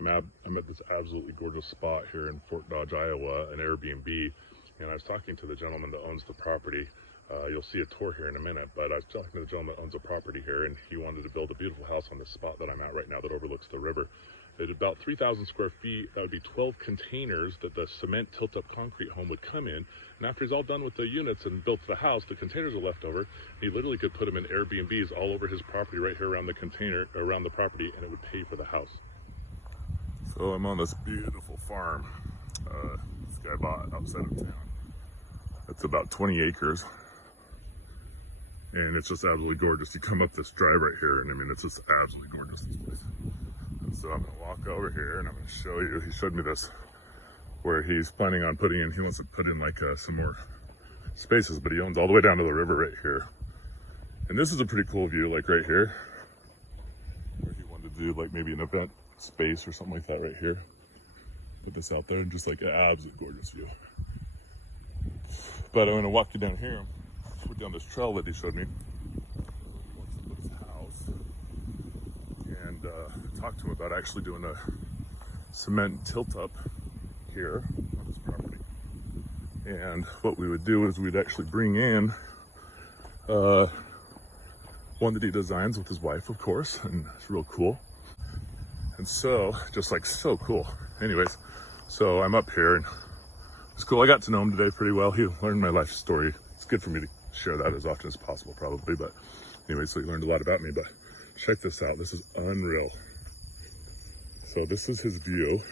I'm at this absolutely gorgeous spot here in Fort Dodge, Iowa, an Airbnb, and I was talking to the gentleman that owns the property. You'll see a tour here in a minute, but I was talking to the gentleman that owns the property here, and he wanted to build a beautiful house on this spot that I'm at right now that overlooks the river. At about 3,000 square feet, that would be 12 containers that the cement tilt-up concrete home would come in. And after he's all done with the units and built the house, the containers are left over. He literally could put them in Airbnbs all over his property right here around the container, around the property, and it would pay for the house. So I'm on this beautiful farm this guy bought outside of town. It's about 20 acres. And it's just absolutely gorgeous. You come up this drive right here, and I mean, it's just absolutely gorgeous, this place. And so I'm gonna walk over here and I'm gonna show you, he showed me this, where he's planning on putting in, he wants to put in like some more spaces, but he owns all the way down to the river right here. And this is a pretty cool view, like right here, where he wanted to do like maybe an event space or something like that right here. Put this out there and just like an absolutely gorgeous view. But I'm gonna walk you down here, down this trail that he showed me. He wants to put his house, and talk to him about actually doing a cement tilt up here on his property. And what we would do is we'd actually bring in one that he designs with his wife, of course, and it's real cool. And so, just like so cool. Anyways, so I'm up here and it's cool. I got to know him today pretty well. He learned my life story. It's good for me to share that as often as possible, probably. But anyway, so he learned a lot about me. But check this out. This is unreal. So this is his view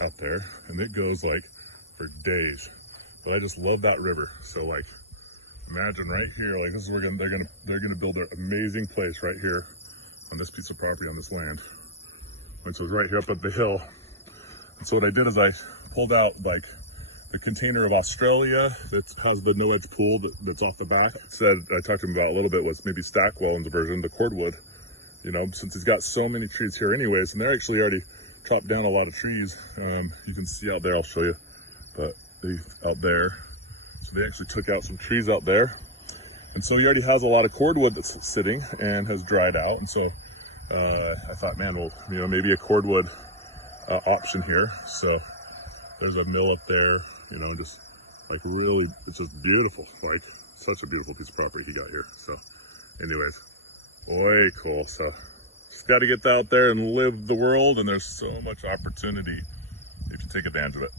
out there, and it goes like for days. But I just love that river. So like, imagine right here, like this is where they're gonna build an amazing place right here on this piece of property, on this land, which was right here up at the hill. And so what I did is I pulled out like the container of Australia that has the no edge pool that's off the back. I talked to him about a little bit was maybe Stackwell's version, the cordwood, you know, since he's got so many trees here anyways, and they're actually already chopped down a lot of trees. You can see out there, I'll show you, but out there. So they actually took out some trees out there. And so he already has a lot of cordwood that's sitting and has dried out. And so I thought, man, well, you know, maybe a cordwood option here. So there's a mill up there, you know, just like really, it's just beautiful. Like such a beautiful piece of property he got here. So anyways, way cool. So just got to get out there and live the world. And there's so much opportunity if you take advantage of it.